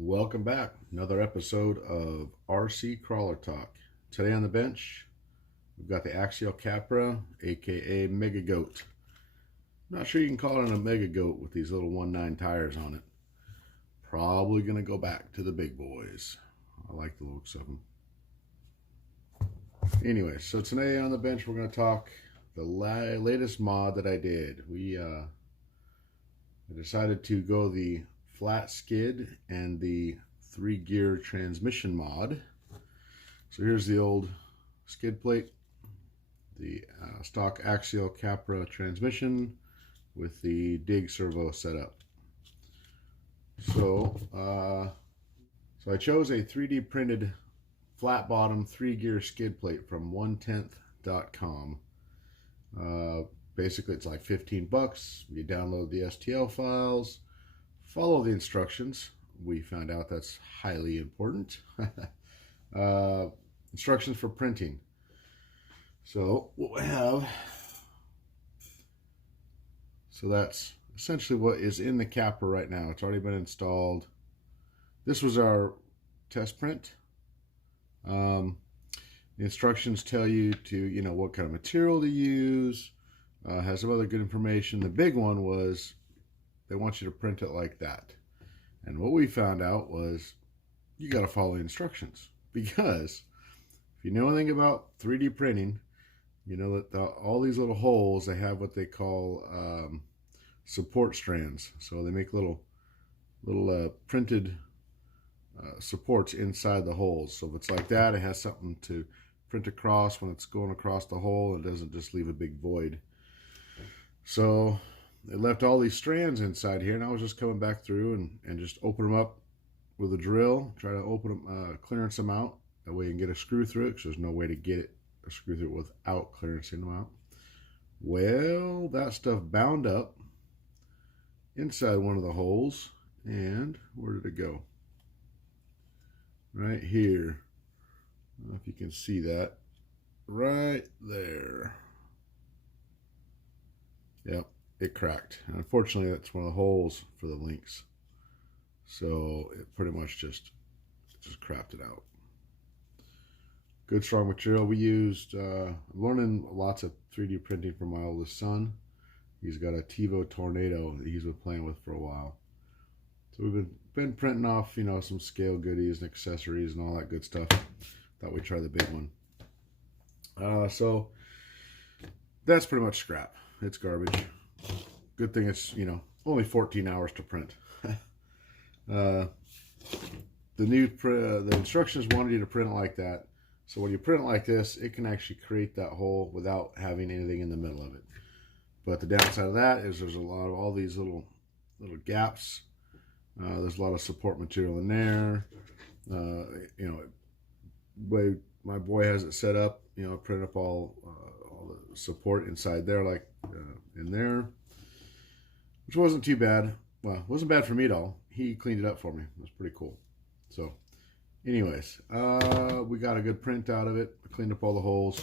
Welcome back. Another episode of RC Crawler Talk. Today on the bench, we've got the Axial Capra, aka Mega Goat. Not sure you can call it a Mega Goat with these little 1.9 tires on it. Probably going to go back to the big boys. I like the looks of them. Anyway, so today on the bench, we're going to talk the latest mod that I did. I decided to go the flat skid and the 3-gear transmission mod. So here's the old skid plate, the stock Axial Capra transmission with the dig servo setup. So I chose a 3D printed flat bottom 3-gear skid plate from 1/10.com. Basically it's like 15 bucks. You download the STL files, follow the instructions. We found out that's highly important. Instructions for printing. So what we have, so that's essentially what is in the Capra right now. It's already been installed. This was our test print. The instructions tell you to, what kind of material to use. Has some other good information. The big one was they want you to print it like that. And what we found out was you got to follow the instructions, because if you know anything about 3D printing, you know that all these little holes, they have what they call support strands. So they make little printed supports inside the holes. So if it's like that, it has something to print across when it's going across the hole. It doesn't just leave a big void. So it left all these strands inside here, and I was just coming back through and just open them up with a drill, try to open them, clearance them out. That way you can get a screw through it, because there's no way to get a screw through it without clearancing them out. Well, that stuff bound up inside one of the holes, and where did it go? Right here. I don't know if you can see that. Right there. Yep, it cracked. And unfortunately, that's one of the holes for the links. So it pretty much just crapped it out. Good strong material. We used, I'm learning lots of 3D printing from my oldest son. He's got a Tivo Tornado that he's been playing with for a while. So we've been printing off, some scale goodies and accessories and all that good stuff. Thought we'd try the big one. So that's pretty much scrap. It's garbage. Good thing it's, only 14 hours to print. The instructions wanted you to print it like that. So when you print it like this, it can actually create that hole without having anything in the middle of it. But the downside of that is there's a lot of all these little gaps. There's a lot of support material in there. The way my boy has it set up, print up all the support inside there, like in there, which wasn't too bad. Well, it wasn't bad for me at all. He cleaned it up for me. It was pretty cool. So anyways, we got a good print out of it. I cleaned up all the holes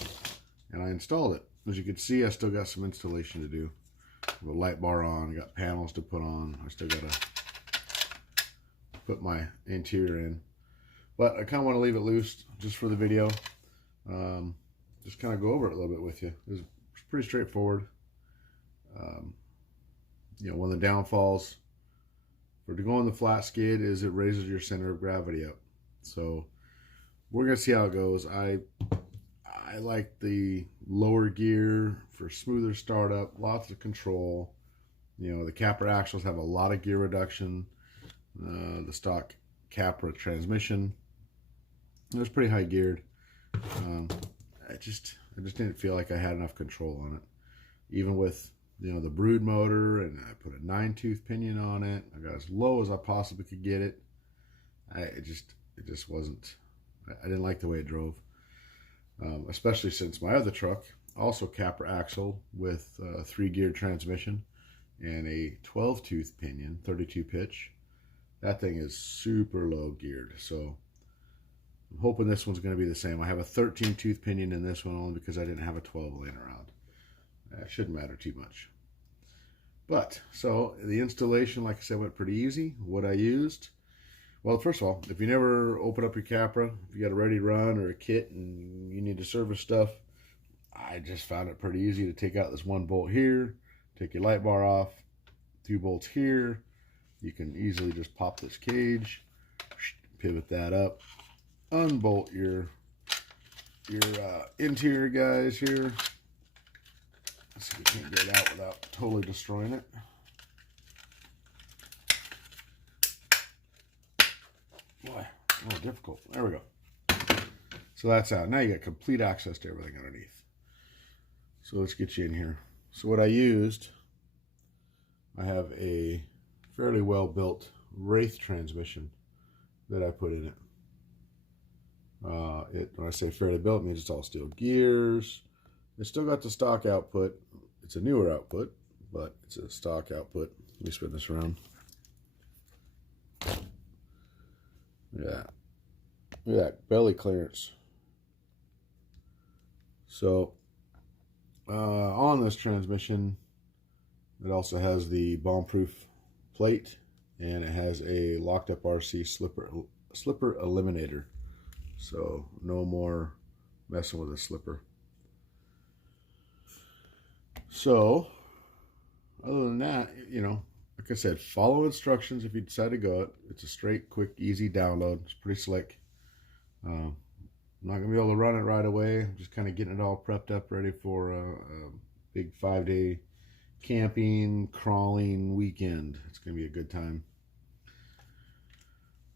and I installed it. As you can see, I still got some installation to do. With a light bar on, I got panels to put on. I still got to put my interior in. But I kind of want to leave it loose just for the video. Just kind of go over it a little bit with you. It was pretty straightforward. One of the downfalls for to go on the flat skid is it raises your center of gravity up. So we're gonna see how it goes. I like the lower gear for smoother startup, lots of control. The Capra axles have a lot of gear reduction. The stock Capra transmission, it was pretty high geared. I just didn't feel like I had enough control on it. Even with the brood motor, and I put a 9-tooth pinion on it. I got as low as I possibly could get it. It just wasn't. I didn't like the way it drove, especially since my other truck, also Capra axle with a 3-gear transmission and a 12-tooth pinion, 32 pitch. That thing is super low geared. So I'm hoping this one's going to be the same. I have a 13-tooth pinion in this one only because I didn't have a 12 laying around. It shouldn't matter too much. But, so the installation, like I said, went pretty easy. What I used Well, first of all, if you never open up your Capra, if you got a ready run or a kit and you need to service stuff, I just found it pretty easy to take out this one bolt here, take your light bar off, 2 bolts here. You can easily just pop this cage, pivot that up, unbolt your interior guys here. Let's see if we can't get it out without totally destroying it. Boy, a little difficult. There we go. So that's out. Now you got complete access to everything underneath. So let's get you in here. So what I used, I have a fairly well built Wraith transmission that I put in it. When I say fairly built, it means it's all steel gears. It's still got the stock output. It's a newer output, but it's a stock output. Let me spin this around. Yeah, look at that belly clearance. So on this transmission, it also has the bomb-proof plate, and it has a locked up RC slipper eliminator. So no more messing with a slipper. So other than that, you know, like I said, follow instructions if you decide to go it. It's a straight, quick, easy download. It's pretty slick. I'm not going to be able to run it right away. I'm just kind of getting it all prepped up, ready for a big 5-day camping, crawling weekend. It's going to be a good time.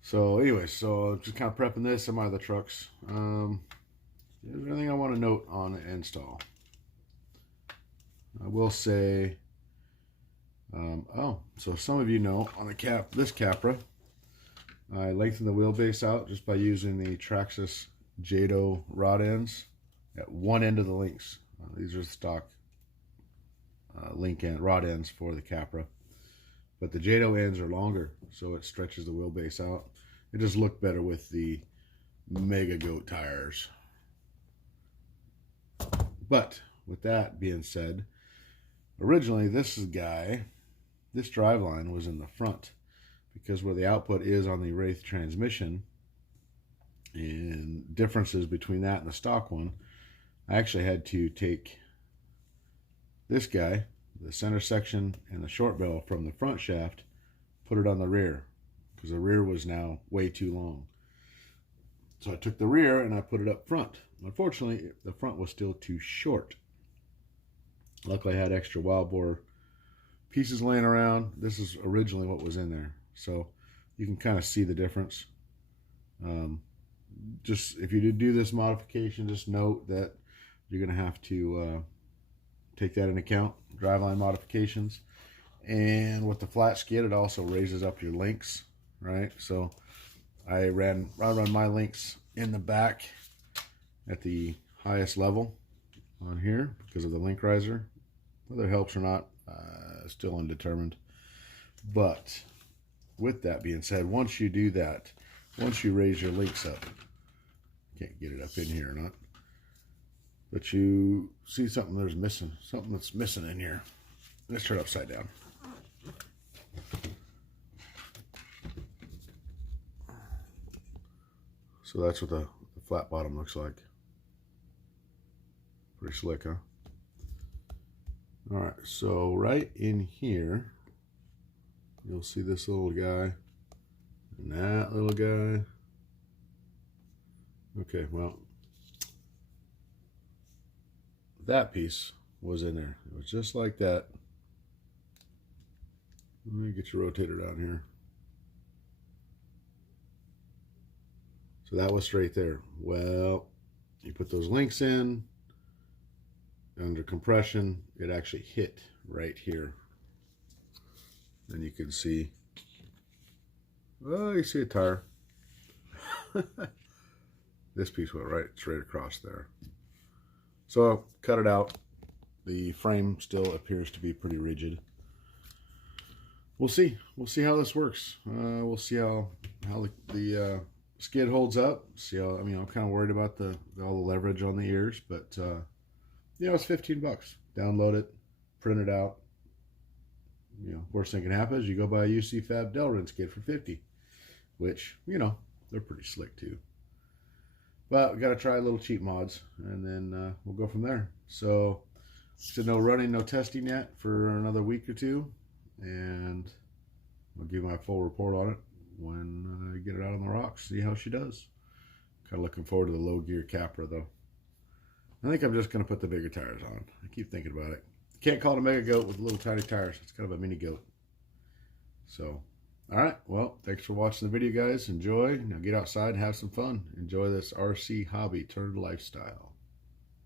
So anyway, so just kind of prepping this and my other trucks. Is there anything I want to note on the install? I will say, so some of you know, on the this Capra, I lengthened the wheelbase out just by using the Traxxas Jado rod ends at one end of the links. These are stock link end rod ends for the Capra, but the Jado ends are longer, so it stretches the wheelbase out. It just looked better with the Mega Goat tires. But with that being said, originally this driveline was in the front, because where the output is on the Wraith transmission and differences between that and the stock one, I actually had to take this guy, the center section and the short barrel from the front shaft, put it on the rear, because the rear was now way too long. So I took the rear and I put it up front. Unfortunately, the front was still too short. Luckily, I had extra wild boar pieces laying around. This is originally what was in there, so you can kind of see the difference. Just if you do this modification, just note that you're going to have to take that into account. Driveline modifications, and with the flat skid, it also raises up your links, right? So I run my links in the back at the highest level on here because of the link riser. Whether it helps or not, still undetermined. But with that being said, once you do that, once you raise your links up, can't get it up in here or not, but you see something that's missing in here. Let's turn it upside down. So that's what the flat bottom looks like. Pretty slick, huh? All right, so right in here, you'll see this little guy and that little guy. Okay, well, that piece was in there. It was just like that. Let me get your rotator down here. So that was straight there. Well, you put those links in, under compression, it actually hit right here. And you can see, oh, you see a tire. This piece went right straight across there. So I'll cut it out. The frame still appears to be pretty rigid. We'll see. We'll see how this works. We'll see how the skid holds up. See how, I mean, I'm kind of worried about all the leverage on the ears, but you know, it's 15 bucks. Download it, print it out. You know, worst thing can happen is you go buy a UC Fab Delrin skid for 50. which, you know, they're pretty slick too. But we got to try a little cheap mods, and then we'll go from there. So no running, no testing yet for another week or two, and I'll give my full report on it when I get it out on the rocks, see how she does. Kind of looking forward to the low gear Capra though. I think I'm just going to put the bigger tires on. I keep thinking about it. Can't call it a mega goat with little tiny tires. It's kind of a mini goat. So, all right. Well, thanks for watching the video, guys. Enjoy. Now get outside and have some fun. Enjoy this RC hobby turned lifestyle.